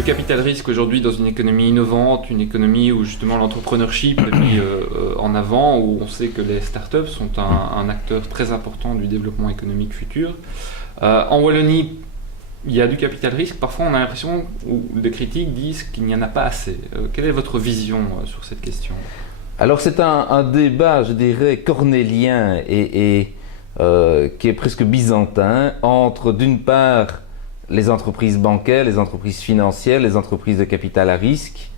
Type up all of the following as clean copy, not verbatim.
le capital risque aujourd'hui dans une économie innovante, une économie où justement l'entrepreneurship est mis en avant, où on sait que les startups sont un acteur très important du développement économique futur. En Wallonie, il y a du capital risque. Parfois, on a l'impression, ou des critiques disent qu'il n'y en a pas assez. Quelle est votre vision sur cette question ? Alors, c'est un débat, je dirais, cornélien et qui est presque byzantin entre, d'une part, les entreprises bancaires, les entreprises financières, les entreprises de capital à risque,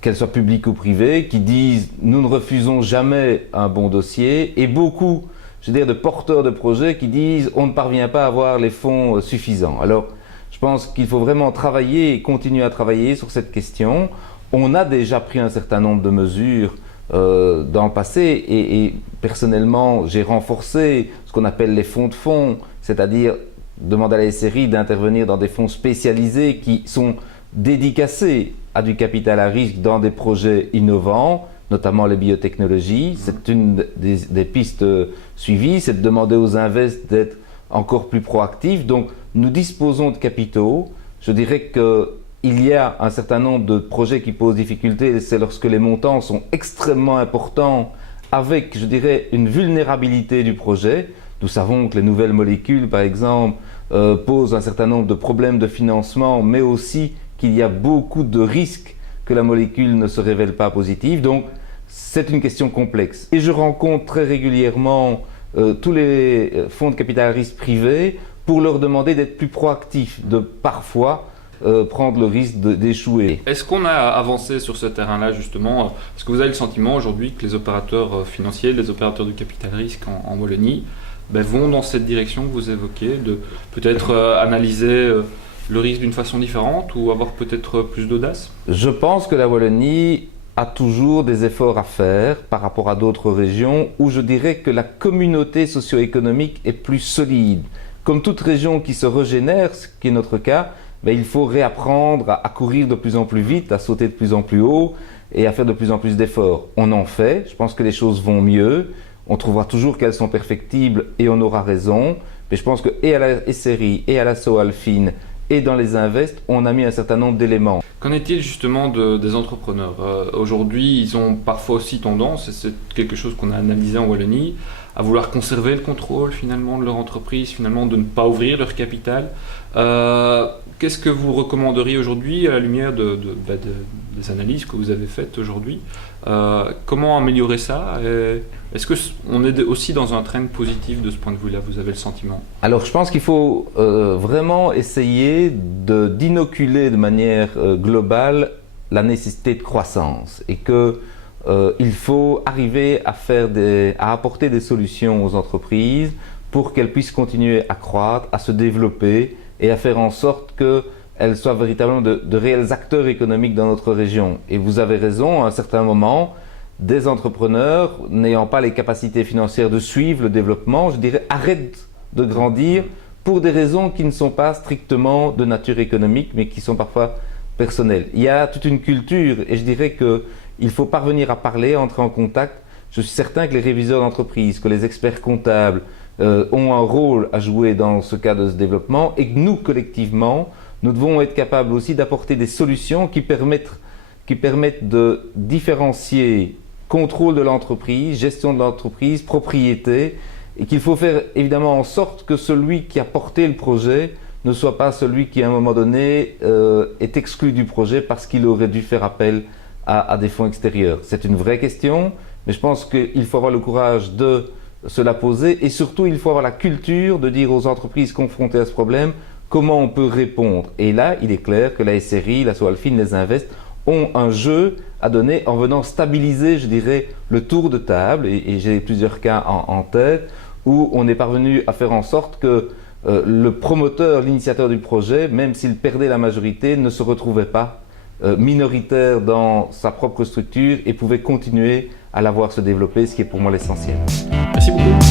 qu'elles soient publiques ou privées, qui disent « nous ne refusons jamais un bon dossier » et beaucoup, je veux dire, de porteurs de projets qui disent « on ne parvient pas à avoir les fonds suffisants ». Alors, je pense qu'il faut vraiment travailler et continuer à travailler sur cette question. On a déjà pris un certain nombre de mesures dans le passé et personnellement, j'ai renforcé ce qu'on appelle les fonds de fonds, c'est-à-dire demander à la SRI d'intervenir dans des fonds spécialisés qui sont dédicacés à du capital à risque dans des projets innovants, notamment les biotechnologies. C'est une des pistes suivies, c'est de demander aux invests d'être encore plus proactifs. Donc, nous disposons de capitaux. Je dirais qu'il y a un certain nombre de projets qui posent difficulté, c'est lorsque les montants sont extrêmement importants avec, je dirais, une vulnérabilité du projet. Nous savons que les nouvelles molécules, par exemple, posent un certain nombre de problèmes de financement, mais aussi qu'il y a beaucoup de risques que la molécule ne se révèle pas positive. Donc, c'est une question complexe. Et je rencontre très régulièrement tous les fonds de capital à risque privés pour leur demander d'être plus proactifs, de parfois prendre le risque d'échouer. Est-ce qu'on a avancé sur ce terrain-là justement ? Est-ce que vous avez le sentiment aujourd'hui que les opérateurs financiers, les opérateurs du capital risque en Wallonie vont dans cette direction que vous évoquez, de peut-être analyser le risque d'une façon différente ou avoir peut-être plus d'audace ? Je pense que la Wallonie a toujours des efforts à faire par rapport à d'autres régions où je dirais que la communauté socio-économique est plus solide. Comme toute région qui se régénère, ce qui est notre cas, il faut réapprendre à courir de plus en plus vite, à sauter de plus en plus haut et à faire de plus en plus d'efforts. On en fait, je pense que les choses vont mieux. On trouvera toujours qu'elles sont perfectibles et on aura raison. Mais je pense que et à la SRI et à la Soalfin et dans les invests, on a mis un certain nombre d'éléments. Qu'en est-il justement des entrepreneurs ? Aujourd'hui, ils ont parfois aussi tendance, et c'est quelque chose qu'on a analysé en Wallonie, à vouloir conserver le contrôle finalement de leur entreprise, finalement de ne pas ouvrir leur capital. Qu'est-ce que vous recommanderiez aujourd'hui à la lumière des analyses que vous avez faites aujourd'hui ? Comment améliorer ça ? Est-ce qu'on est aussi dans un trend positif de ce point de vue-là, vous avez le sentiment ? Alors je pense qu'il faut vraiment essayer d'inoculer de manière globale la nécessité de croissance et qu'il faut arriver à apporter des solutions aux entreprises pour qu'elles puissent continuer à croître, à se développer et à faire en sorte qu'elles soient véritablement de réels acteurs économiques dans notre région. Et vous avez raison, à un certain moment, des entrepreneurs n'ayant pas les capacités financières de suivre le développement, je dirais, arrêtent de grandir pour des raisons qui ne sont pas strictement de nature économique, mais qui sont parfois personnelles. Il y a toute une culture et je dirais qu'il faut parvenir à parler, entrer en contact. Je suis certain que les réviseurs d'entreprise, que les experts comptables ont un rôle à jouer dans ce cas de ce développement et que nous, collectivement, nous devons être capables aussi d'apporter des solutions qui permettent de différencier contrôle de l'entreprise, gestion de l'entreprise, propriété, et qu'il faut faire évidemment en sorte que celui qui a porté le projet ne soit pas celui qui à un moment donné est exclu du projet parce qu'il aurait dû faire appel à des fonds extérieurs. C'est une vraie question, mais je pense qu'il faut avoir le courage de se la poser et surtout il faut avoir la culture de dire aux entreprises confrontées à ce problème comment on peut répondre. Et là, il est clair que la SRI, la Soalfin, les invests ont un jeu à donner en venant stabiliser, je dirais, le tour de table, et j'ai plusieurs cas en tête, où on est parvenu à faire en sorte que le promoteur, l'initiateur du projet, même s'il perdait la majorité, ne se retrouvait pas minoritaire dans sa propre structure et pouvait continuer à la voir se développer, ce qui est pour moi l'essentiel. Merci beaucoup.